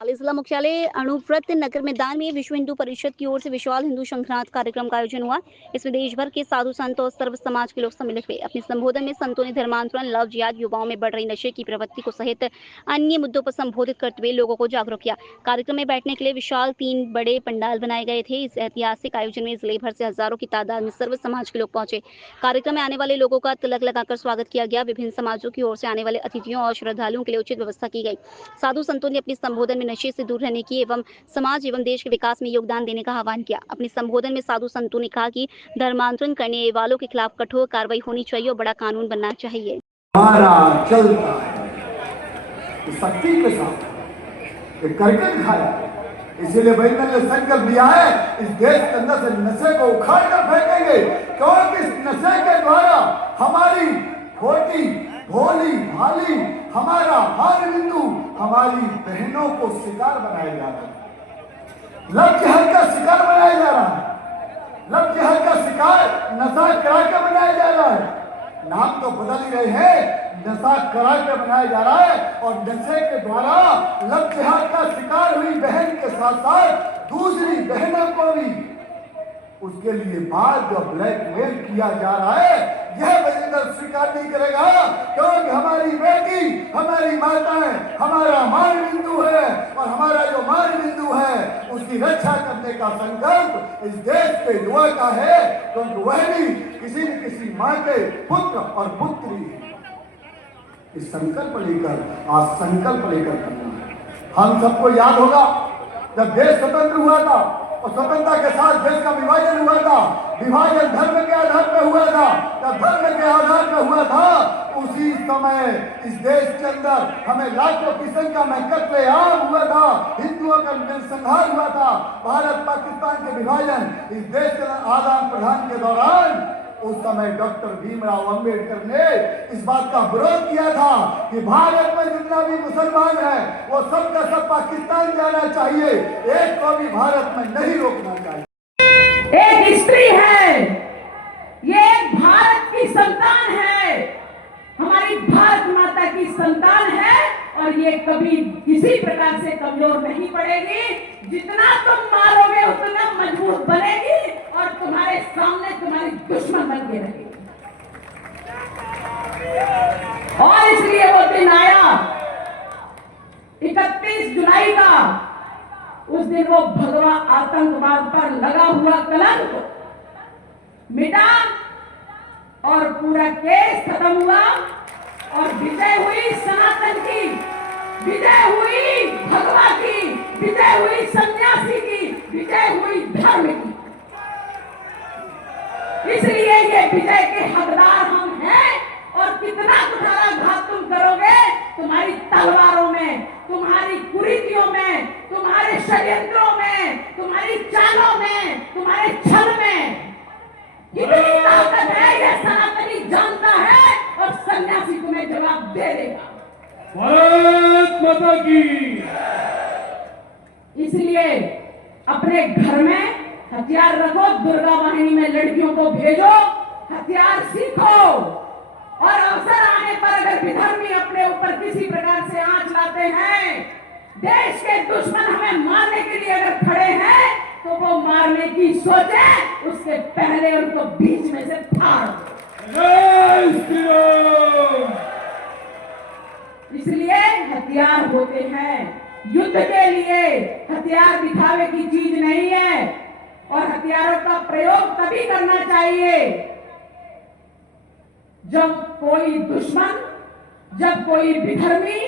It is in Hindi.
जिला मुख्यालय अणुव्रत नगर मैदान में विश्व हिंदू परिषद की ओर से विशाल हिंदू शंखनाद कार्यक्रम का आयोजन हुआ। इसमें देश भर के साधु संत और सर्व समाज के लोग सम्मिलित हुए। अपने संबोधन में संतों ने धर्मांतरण, लव जिहाद, युवाओं में बढ़ रही नशे की प्रवृत्ति को सहित अन्य मुद्दों पर संबोधित करते हुए लोगों को जागरूक किया। कार्यक्रम में बैठने के लिए विशाल 3 बड़े पंडाल बनाए गए थे। इस ऐतिहासिक आयोजन में जिले भर से हजारों की तादाद में सर्व समाज के लोग पहुंचे। कार्यक्रम में आने वाले लोगों का तिलक लगाकर स्वागत किया गया। विभिन्न समाजों की ओर से आने वाले अतिथियों और श्रद्धालुओं के लिए उचित व्यवस्था की गई। साधु संतों ने अपने संबोधन में नशे से दूर रहने की एवं समाज एवं देश के विकास में योगदान देने का आह्वान किया। अपने संबोधन में साधु संतों ने कहा कि धर्मांतरण करने वालों के खिलाफ कठोर कार्रवाई होनी चाहिए और बड़ा कानून बनना चाहिए। हमारा चलता है शक्ति के साथ करके दिखाया। इसीलिए वैज्ञानिक ने संकल्प लिया है, इस देश के अंदर से नशे को उखाड़ कर फेंकेंगे, क्योंकि इस नशे के द्वारा हमारी छोटी भोली भाली, हमारा हर बिंदु, हमारी बहनों को शिकार बनाया जा रहा है। लव जिहाद का शिकार बनाया जा रहा है। लव जिहाद का शिकार नशा करा के बनाया जा रहा है। नाम तो बदल ही रहे हैं, नशा करा के बनाया जा रहा है। और नशे के द्वारा लव जिहाद का शिकार हुई बहन के साथ साथ दूसरी बहनों को भी उसके लिए बाद जो ब्लैकमेल किया जा रहा है, यह वजिंदर स्वीकार नहीं करेगा, क्योंकि हमारी बेटी, हमारी माताएं, हमारा मान बिंदु है और हमारा जो मान बिंदु है उसकी रक्षा करने का संकल्प इस देश के युवा का है, क्योंकि वह भी किसी न किसी माँ के पुत्र और पुत्री है। इस संकल्प लेकर, आज संकल्प लेकर करना है। हम सबको याद होगा जब देश स्वतंत्र हुआ था और स्वतंत्रता के साथ देश का विभाजन हुआ था। विभाजन धर्म के आधार पर हुआ था। जब धर्म के आधार पर हुआ था, उसी समय इस देश के अंदर हमें लाखों की संख्या में कत्लेआम हुआ था, हिंदुओं का नरसंहार हुआ था। भारत पाकिस्तान के विभाजन, इस देश के आदान प्रदान के दौरान उस समय डॉक्टर भीमराव अंबेडकर ने इस बात का विरोध किया था कि भारत में जितना भी मुसलमान है वो सब का सब पाकिस्तान जाना चाहिए, एक को भी भारत में नहीं रोकना चाहिए। एक स्त्री है, ये एक भारत की संतान है, हमारी भारत माता की संतान है और ये कभी किसी प्रकार से कमजोर नहीं पड़ेगी। जितना तुम मारोगे उतना मजबूत बनेगी और तुम्हारे सामने तुम्हारी दुश्मन बन के रहेगी। और इसलिए वो दिन आया 31 जुलाई का, उस दिन वो भगवा आतंकवाद पर लगा हुआ कलंक मिटा और पूरा केस खत्म हुआ और विजय हुई सनातन की, विजय हुई भगवा की, विजय हुई सन्यासी की, विजय हुई धर्म की। इसलिए ये विजय के हकदार हम हैं। और कितना कुठाराघात तुम करोगे, तुम्हारी तलवारों में, तुम्हारी कुरीतियों में, तुम्हारे षड्यंत्रों में, तुम्हारी चालों में, तुम्हारे छल में कितनी ताकत है, यह सनातनी जानता है और सन्यासी तुम्हें जवाब दे देगा। भारत माता की। इसलिए अपने घर में हथियार रखो, दुर्गा वाहिनी में लड़कियों को भेजो, हथियार सीखो और अवसर आने पर अगर विधर्मी अपने ऊपर किसी प्रकार से आंच लाते हैं, देश के दुश्मन हमें मारने के लिए अगर खड़े हैं, तो वो मारने की सोचे उसके पहले उनको बीच में से फाड़। इसलिए हथियार होते हैं युद्ध के लिए, हथियार दिखावे की चीज नहीं है और हथियारों का प्रयोग तभी करना चाहिए जब कोई दुश्मन, जब कोई विधर्मी